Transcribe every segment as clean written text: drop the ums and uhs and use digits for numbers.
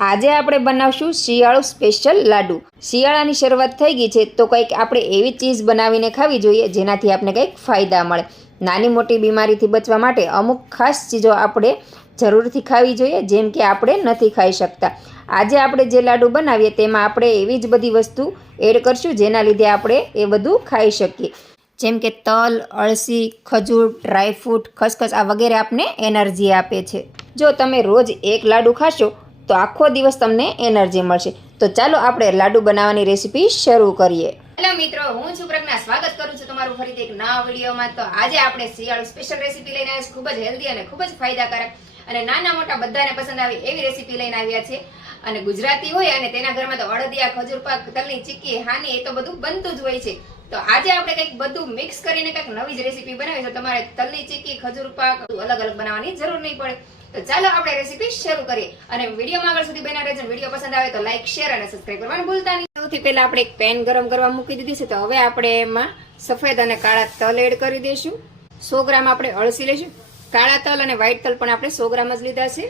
આજે આપણે બનાવશું શિયાળુ સ્પેશિયલ લાડુ। શિયાળાની શરૂઆત થઈ ગઈ છે તો કંઈક આપણે એવી ચીઝ બનાવીને ખાવી જોઈએ જેનાથી આપણે કંઈક ફાયદા મળે। નાની મોટી બીમારીથી બચવા માટે અમુક ખાસ ચીજો આપણે જરૂરથી ખાવી જોઈએ જેમ કે આપણે નથી ખાઈ શકતા। આજે આપણે જે લાડુ બનાવીએ તેમાં આપણે એવી જ બધી વસ્તુ એડ કરશું જેના લીધે આપણે એ બધું ખાઈ શકીએ, જેમ કે તલ, અળસી, ખજૂર, ડ્રાયફ્રૂટ, ખસખસ આ વગેરે આપને એનર્જી આપે છે। જો તમે રોજ એક લાડુ ખાશો તો આખો દિવસ તમને એનર્જી મળશે। તો ચાલો આપણે લાડુ બનાવવાની રેસીપી શરૂ કરીએ। હેલો મિત્રો, હું છું પ્રજ્ઞા, સ્વાગત કરું છું તમારું ફરીથી એક નવા વિડીયોમાં। તો આજે આપણે શિયાળુ સ્પેશિયલ રેસીપી લઈને આવ્યા છીએ, ખૂબ જ હેલ્ધી અને ખૂબ જ ફાયદાકારક અને નાના મોટા બધાને પસંદ આવે એવી રેસીપી લઈને આવ્યા છે। અને ગુજરાતી હોય અને તેના ઘરમાં તો અડદિયા, ખજૂર પાક, તલની ચીક્કી, હાની એ તો બધું બનતું જ હોય છે। તો આજે આપણે કંઈક બધું મિક્સ કરીને કંઈક નવી જ રેસીપી બનાવી છે। તમારે તલની ચીક્કી, ખજૂર પાક અલગ અલગ બનાવવાની જરૂર નહીં પડે। તો ચાલો આપણે રેસીપી શરૂ કરીએ અને વિડીયોમાં આગળ સુધી બન્યા રહેજો। વિડીયો પસંદ આવે તો લાઈક, શેર અને સબસ્ક્રાઇબ કરવાનું ભૂલતા નહીં। સૌથી પહેલા આપણે એક પેન ગરમ કરવા મૂકી દીધી છે। તો હવે આપણે એમાં સફેદ અને કાળા તલ એડ કરી દઈશું। 100 ગ્રામ આપણે અળસી લઈશું। કાળા તલ અને વ્હાઈટ તલ પણ આપણે 100 ગ્રામ જ લીધા છે।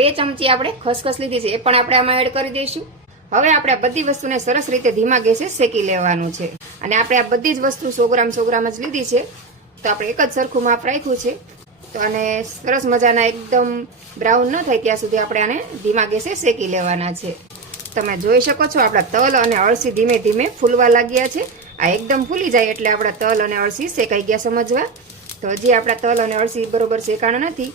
2 ચમચી આપણે ખસખસ લીધી છે, એ પણ આપણે આમાં એડ કરી દઈશું। હવે આપણે આ બધી વસ્તુને સરસ રીતે ધીમા ગેસે શેકી લેવાનું છે અને આપણે આ બધી જ વસ્તુ 100 ગ્રામ જ લીધી છે। તો આપણે એક જ સરખું માપ રાખ્યું છે। તો આને સરસ મજાના એકદમ બ્રાઉન ન થાય ત્યાં સુધી આપણે આને ધીમા ગેસે શેકી લેવાના છે। તમે જોઈ શકો છો આપણા તલ અને અળસી ધીમે ધીમે ફૂલવા લાગ્યા છે। આ એકદમ ફૂલી જાય એટલે આપણા તલ અને અળસી શેકાઈ ગયા સમજવા। તો હજી આપણા તલ અને અળસી બરોબર શેકાણા નથી,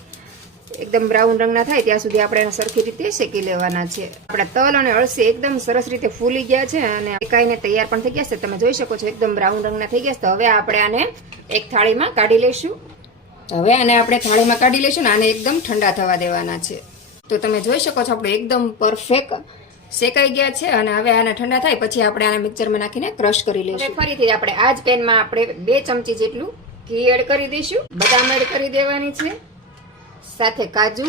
એકદમ બ્રાઉન રંગના થાય ત્યાં સુધી આપણે એને સરખી રીતે શેકી લેવાના છે। આપણા તલ અને અળસી એકદમ સરસ રીતે ફૂલી ગયા છે અને શેકાઈને તૈયાર પણ થઈ ગયા છે। તમે જોઈ શકો છો એકદમ બ્રાઉન રંગના થઈ ગયા છે। તો હવે આપણે આને એક થાળીમાં કાઢી લઈશું। હવે આને આપણે થાળીમાં કાઢી લઈશું ને આને એકદમ ઠંડા થવા દેવાના છે। તો તમે જોઈ શકો છો આપણે એકદમ પરફેક્ટ શેકાઈ ગયા છે અને હવે આને ઠંડા થાય પછી આપણે આને મિક્સરમાં નાખીને ક્રશ કરી લઈશું। ફરીથી આપણે આ જ પેનમાં આપણે 2 ચમચી જેટલું ઘી એડ કરી દઈશું। બદામ એડ કરી દેવાની છે, સાથે કાજુ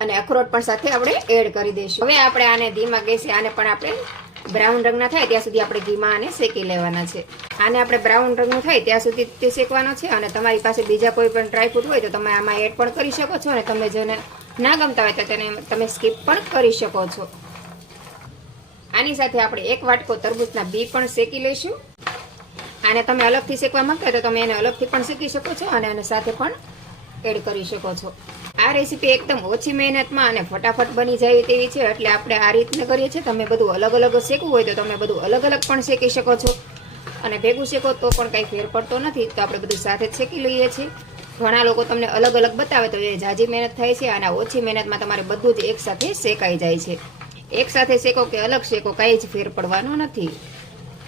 અને અખરોટ પણ સાથે આપણે એડ કરી દઈશું। હવે આપણે આને ધીમા ગેસે આને પણ આપણે બ્રાઉન રંગના થાય ત્યાં સુધી આપણે ધીમા આને શેકી લેવાના છે। આને આપણે બ્રાઉન રંગનું થાય ત્યાં સુધી તે શેકવાનો છે અને તમારી પાસે બીજા કોઈ પણ ડ્રાયફ્રૂટ હોય તો તમે આમાં એડ પણ કરી શકો છો અને તમે જેને ના ગમતા હોય તો તેને તમે સ્કીપ પણ કરી શકો છો। આની સાથે આપણે 1 વાટકો તરબૂચના બી પણ શેકી લઈશું। આને તમે અલગથી શેકવા માંગતા હોય તો તમે એને અલગથી પણ શેકી શકો છો અને આને સાથે પણ એડ કરી શકો છો। આ રેસીપી એકદમ ઓછી મહેનતમાં અને ફટાફટ બની જાય તેવી છે, એટલે આપણે આ રીતને કરીએ છીએ। તમે બધું અલગ અલગ શેકવું હોય તો તમે બધું અલગ અલગ પણ શેકી શકો છો અને ભેગું શેકો તો પણ કંઈ ફેર પડતો નથી। તો આપણે બધું સાથે જ શેકી લઈએ છીએ। ઘણા લોકો તમને અલગ અલગ બતાવે તો એ ઝાઝી મહેનત થાય છે અને ઓછી મહેનતમાં તમારે બધું જ એકસાથે શેકાઈ જાય છે। એકસાથે શેકો કે અલગ શેકો કાંઈ જ ફેર પડવાનો નથી।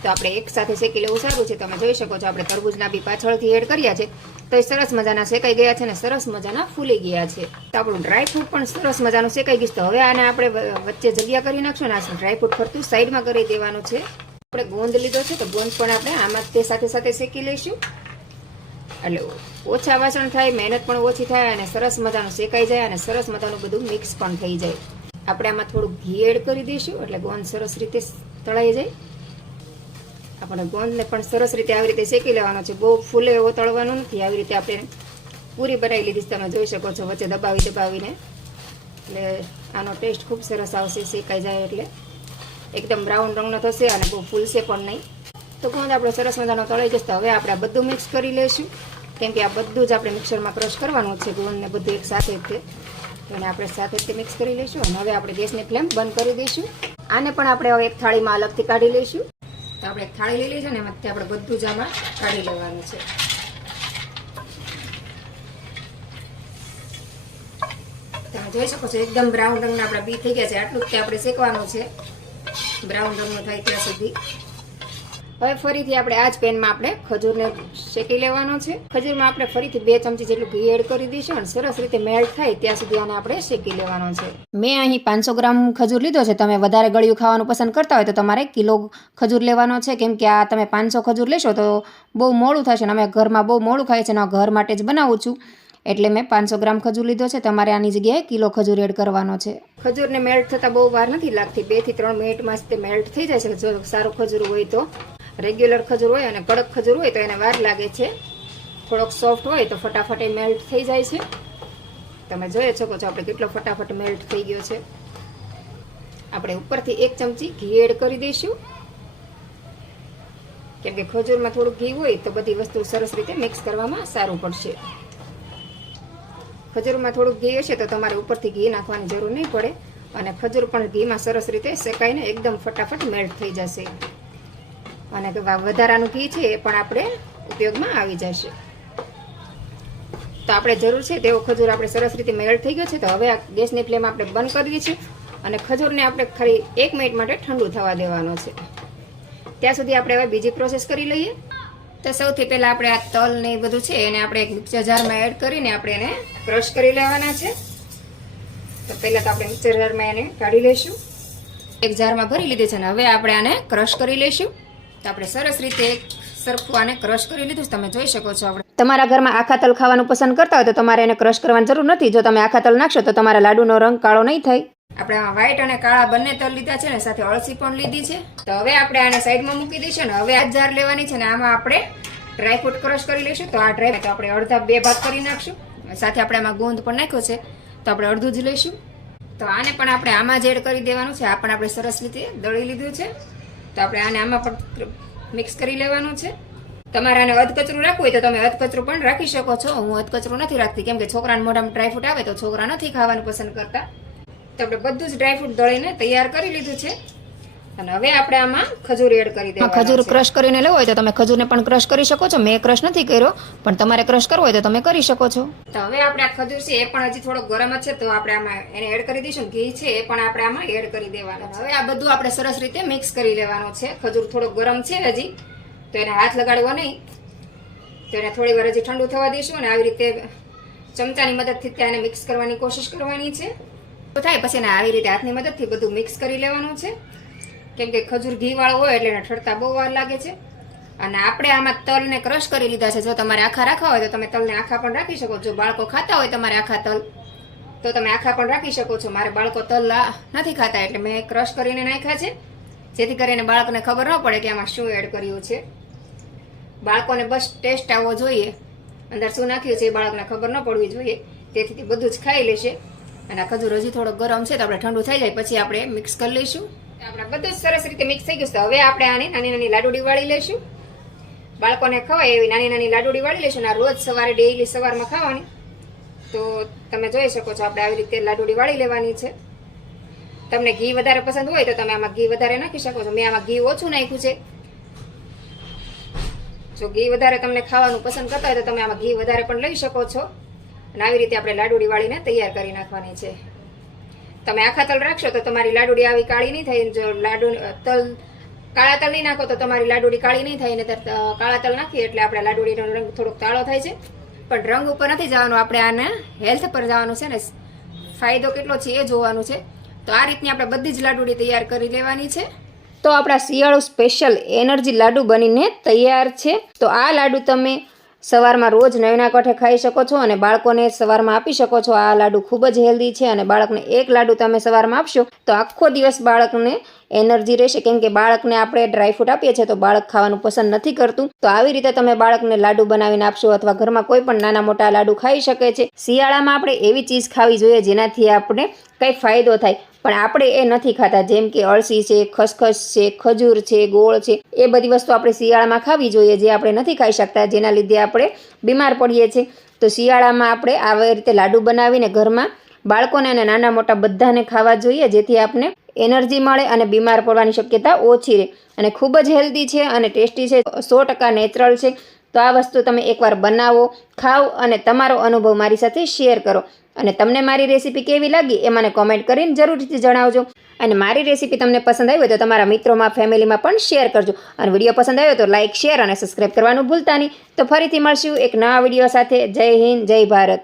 તો આપણે એક સાથે શેકી લેવું સારું છે। તમે જોઈ શકો છો આપણે તરબૂચના બી પાછળથી એડ કર્યા છે તો એ સરસ મજાના શેકાઈ ગયા છે અને સરસ મજાના ફૂલી ગયા છે। તો આપણું ડ્રાયફ્રૂટ પણ સરસ મજાનું શેકાઈ ગયું છે। તો હવે આને આપણે વચ્ચે જગ્યા કરી નાખશું ને આ ડ્રાયફ્રૂટ ફરતું સાઈડમાં કરી દેવાનું છે। આપણે ગોંદ લીધો છે તો ગોંદ પણ આપણે આમાં તે સાથે સાથે શેકી લઈશું એટલે ઓછા વાસણ થાય, મહેનત પણ ઓછી થાય અને સરસ મજાનું શેકાઈ જાય અને સરસ મજાનું બધું મિક્સ પણ થઈ જાય। આપણે આમાં થોડું ઘી એડ કરી દઈશું એટલે ગોંદ સરસ રીતે તળાઈ જાય। આપણે ગોંદને પણ સરસ રીતે આવી રીતે શેકી લેવાનો છે, બહુ ફૂલે એવો તળવાનું નથી। આવી રીતે આપણે પૂરી બનાવી લીધી તમે જોઈ શકો છો વચ્ચે દબાવીને, એટલે આનો ટેસ્ટ ખૂબ સરસ આવશે શેકાઈ જાય એટલે એકદમ બ્રાઉન રંગનો થશે અને બહુ ફૂલશે પણ નહીં। તો ગોંદ આપણો સરસ મજાનો તળાઈ જશે। હવે આપણે આ બધું મિક્સ કરી લઈશું કેમ કે આ બધું જ આપણે મિક્સરમાં ક્રશ કરવાનું છે, ગોંદને બધું એક સાથે જ છે એને આપણે સાથે જ મિક્સ કરી લઈશું અને હવે આપણે ગેસની ફ્લેમ બંધ કરી દઈશું। આને પણ આપણે હવે એક થાળીમાં અલગથી કાઢી લઈશું। તો આપણે એક થાળી લઈ લઈશું ને એમાંથી આપણે બધું જ આમાં કાઢી લેવાનું છે। તમે જોઈ શકો છો એકદમ બ્રાઉન રંગના આપણા બી થઈ ગયા છે। આટલું જ આપણે શેકવાનું છે બ્રાઉન રંગનું થાય ત્યાં સુધી। હવે ફરીથી આપણે આ જ પેનમાં આપણે ખજૂરને શેકી લેવાનો છે। ખજૂરમાં આપણે ફરીથી 2 ચમચી જેટલું ઘી એડ કરી દઈશું અને સરસ રીતે મેલ્ટ થાય ત્યાં સુધી આને આપણે શેકી લેવાનો છે। મેં અહીં 500 ગ્રામ ખજૂર લીધો છે। તમે વધારે ગળ્યું ખાવાનું પસંદ કરતા હોય તો તમારે કિલો ખજૂર લેવાનો છે કેમ કે આ તમે 500 ખજૂર લેશો તો બહુ મોડું થશે અને અમે ઘરમાં બહુ મોડું ખાઈએ છીએ અને ઘર માટે જ બનાવું છું એટલે મેં 500 ગ્રામ ખજૂર લીધો છે। તમારે આની જગ્યાએ કિલો ખજૂર એડ કરવાનો છે। ખજૂરને મેલ્ટ થતાં બહુ વાર નથી લાગતી, 2 થી 3 મિનિટમાં જ તે મેલ્ટ થઈ જાય છે જો સારું ખજૂર હોય તો। રેગ્યુલર ખજૂર હોય અને કડક ખજૂર હોય તો એને વાર લાગે છે, થોડોક સોફ્ટ હોય તો ફટાફટ એ મેલ્ટ થઈ જાય છે। તમે જોઈ શકો છો આપણે કેટલો ફટાફટ મેલ્ટ થઈ ગયો છે. આપણે ઉપરથી 1 ચમચી ઘી એડ કરી દઈશું, કેમ કે ખજૂરમાં થોડું ઘી હોય તો બધી વસ્તુ સરસ રીતે મિક્સ કરવામાં સારું પડશે. ખજૂરમાં થોડુંક ઘી હશે તો તમારે ઉપરથી ઘી નાખવાની જરૂર નહીં પડે અને ખજૂર પણ ઘીમાં સરસ રીતે શેકાઈને એકદમ ફટાફટ મેલ્ટ થઈ જશે અને વધારાનું ઘી છે એ પણ આપણે ઉપયોગમાં આવી જશે. તો આપણે જરૂર છે તેવો ખજૂર આપણે સરસ રીતે મેલ્ટ થઈ ગયો છે. તો હવે આ ગેસની ફ્લેમ આપણે બંધ કરી દઈએ છીએ અને ખજૂરને આપણે ખાલી 1 મિનિટ માટે ઠંડુ થવા દેવાનો છે. ત્યાં સુધી આપણે હવે બીજી પ્રોસેસ કરી લઈએ. તો સૌથી પહેલાં આપણે આ તલ ને એ બધું છે એને આપણે એક મિક્સર જારમાં એડ કરીને આપણે એને ક્રશ કરી લેવાના છે. તો પહેલાં તો આપણે મિક્સર જારમાં એને કાઢી લઈશું. એક જારમાં ભરી લીધી છે ને હવે આપણે આને ક્રશ કરી લઈશું. તો આપણે સરસ રીતે સરખું આને ક્રશ કરી લીધું તમે જોઈ શકો છો. આપણે તમારા ઘરમાં આખા તલ ખાવાનું પસંદ કરતા હોય તો તમારે એને ક્રશ કરવાની જરૂર નથી. જો તમે આખા તલ નાખશો તો તમારા લાડુનો રંગ કાળો નહીં થાય. આપણે આમાં વ્હાઈટ અને કાળા બંને તલ લીધા છે ને સાથે અળસી પણ લીધી છે. તો હવે આપણે આને સાઈડમાં મૂકી દઈશું ને હવે આ જાર લેવાની છે ને આમાં આપણે ડ્રાયફ્રૂટ ક્રશ કરી લઈશું. તો આ ડ્રાય તો આપણે અડધા 2 ભાગ કરી નાખશું. સાથે આપણે આમાં ગોંદ પણ નાખ્યો છે તો આપણે અડધું જ લઈશું. તો આને પણ આપણે આમાં જ એડ કરી દેવાનું છે. આ પણ આપણે સરસ રીતે દળી લીધું છે. તો આપણે આને આમાં પણ મિક્સ કરી લેવાનું છે. તમારે આને અધકચરું રાખવું હોય તો તમે અધકચરું પણ રાખી શકો છો. હું અધકચરું નથી રાખતી કેમ કે છોકરાને મોઢામાં ડ્રાયફ્રૂટ આવે તો છોકરા નથી ખાવાનું પસંદ કરતા. તો આપણે બધું જ ડ્રાયફ્રૂટ દળીને તૈયાર કરી લીધું છે અને હવે આપણે આમાં ખજૂર એડ કરી દેવાનું છે. ખજૂર ક્રશ કરીને લેવો હોય તો તમે ખજૂરને પણ ક્રશ કરી શકો છો. મેં ક્રશ નથી કર્યો પણ તમારે ક્રશ કરવો હોય તો તમે કરી શકો છો. તો હવે આપણે આ ખજૂર છે એ પણ હજી થોડો ગરમ જ છે તો આપણે આમાં એને એડ કરી દઈશું. ઘી છે એ પણ આપણે આમાં એડ કરી દેવાનું. હવે આ બધું આપણે સરસ રીતે મિક્સ કરી લેવાનું છે. ખજૂર થોડો ગરમ છે હજી તો એને હાથ લગાડવો નહીં. તો એને થોડી વાર હજી ઠંડુ થવા દઈશું અને આવી રીતે ચમચાની મદદથી ત્યાં એને મિક્સ કરવાની કોશિશ કરવાની છે. તો થાય પછી એને આવી રીતે હાથની મદદથી બધું મિક્સ કરી લેવાનું છે કેમ કે ખજૂર ઘીવાળો હોય એટલે એને ઠરતા બહુ વાર લાગે છે. અને આપણે આમાં તલને ક્રશ કરી લીધા છે. જો તમારે આખા રાખવા હોય તો તમે તલને આખા પણ રાખી શકો. જો બાળકો ખાતા હોય તમારે આખા તલ તો તમે આખા પણ રાખી શકો છો. મારે બાળકો તલ નથી ખાતા એટલે મેં ક્રશ કરીને નાખ્યા છે જેથી કરીને બાળકને ખબર ન પડે કે આમાં શું એડ કર્યું છે. બાળકોને બસ ટેસ્ટ આવવો જોઈએ, અંદર શું નાખ્યું છે એ બાળકને ખબર ન પડવી જોઈએ. તેથી તે બધું જ ખાઈ લેશે. અને આ ખજૂર હજી થોડો ગરમ છે તો આપણે ઠંડુ થઈ જાય પછી આપણે મિક્સ કરી લઈશું. આપણે બધું જ સરસ રીતે મિક્સ થઈ ગયું છે. હવે આપણે આની નાની નાની લાડુડી વાળી લઈશું. બાળકોને ખવાય એવી નાની નાની લાડુડી વાળી લઈશું. અને આ રોજ સવારે ડેઈલી સવારમાં ખાવાની. તો તમે જોઈ શકો છો આપણે આવી રીતે લાડુડી વાળી લેવાની છે. તમને ઘી વધારે પસંદ હોય તો તમે આમાં ઘી વધારે નાખી શકો છો. મેં આમાં ઘી ઓછું નાખ્યું છે. જો ઘી વધારે તમને ખાવાનું પસંદ કરતા હોય તો તમે આમાં ઘી વધારે પણ લઈ શકો છો. અને આવી રીતે આપણે લાડુડી વાળીને તૈયાર કરી નાખવાની છે. તમે આખા તલ રાખશો તો તમારી લાડુડી આવી કાળી નહીં થાય. જો કાળા તલ નહીં નાખો તો તમારી લાડુડી કાળી નહીં થાય. ને કાળા તલ નાખીએ એટલે આપણે લાડુડીનો રંગ થોડોક કાળો થાય છે. પણ રંગ ઉપર નથી જવાનું, આપણે આને હેલ્થ પર જવાનું છે ને ફાયદો કેટલો છે એ જોવાનું છે. તો આ રીતની આપણે બધી જ લાડુડી તૈયાર કરી લેવાની છે. તો આપણા શિયાળુ સ્પેશિયલ એનર્જી લાડુ બનીને તૈયાર છે. તો આ લાડુ તમે સવારમાં રોજ નયના કાંઠે ખાઈ શકો છો અને બાળકોને સવારમાં આપી શકો છો. આ લાડુ ખૂબ જ હેલ્ધી છે અને બાળકને એક લાડુ તમે સવારમાં આપશો તો આખો દિવસ બાળકને એનર્જી રહેશે. કેમ કે બાળકને આપણે ડ્રાયફ્રૂટ આપીએ છીએ તો બાળક ખાવાનું પસંદ નથી કરતું. તો આવી રીતે તમે બાળકને લાડુ બનાવીને આપશો અથવા ઘરમાં કોઈ પણ નાના મોટા લાડુ ખાઈ શકે છે. શિયાળામાં આપણે એવી ચીજ ખાવી જોઈએ જેનાથી આપણે કંઈ ફાયદો થાય પણ આપણે એ નથી ખાતા. જેમ કે અળસી છે, ખસખસ છે, ખજૂર છે, ગોળ છે, એ બધી વસ્તુ આપણે શિયાળામાં ખાવી જોઈએ જે આપણે નથી ખાઈ શકતા, જેના લીધે આપણે બીમાર પડીએ છીએ. તો શિયાળામાં આપણે આવી રીતે લાડુ બનાવીને ઘરમાં બાળકોને અને નાના મોટા બધાને ખાવા જોઈએ જેથી આપણે એનર્જી મળે અને બીમાર પડવાની શક્યતા ઓછી રહે. અને ખૂબ જ હેલ્ધી છે અને ટેસ્ટી છે, 100% નેચરલ છે. તો આ વસ્તુ તમે એકવાર બનાવો, ખાઓ અને તમારો અનુભવ મારી સાથે શેર કરો. અને તમને મારી રેસીપી કેવી લાગી એ મને કોમેન્ટ કરીને જરૂરથી જણાવજો. અને મારી રેસીપી તમને પસંદ આવી હોય તો તમારા મિત્રોમાં, ફેમિલીમાં પણ શેર કરજો. અને વિડીયો પસંદ આવ્યો તો લાઇક, શેર અને સબસ્ક્રાઈબ કરવાનું ભૂલતા નહીં. તો ફરીથી મળશું એક નવા વિડીયો સાથે. જય હિન્દ, જય ભારત.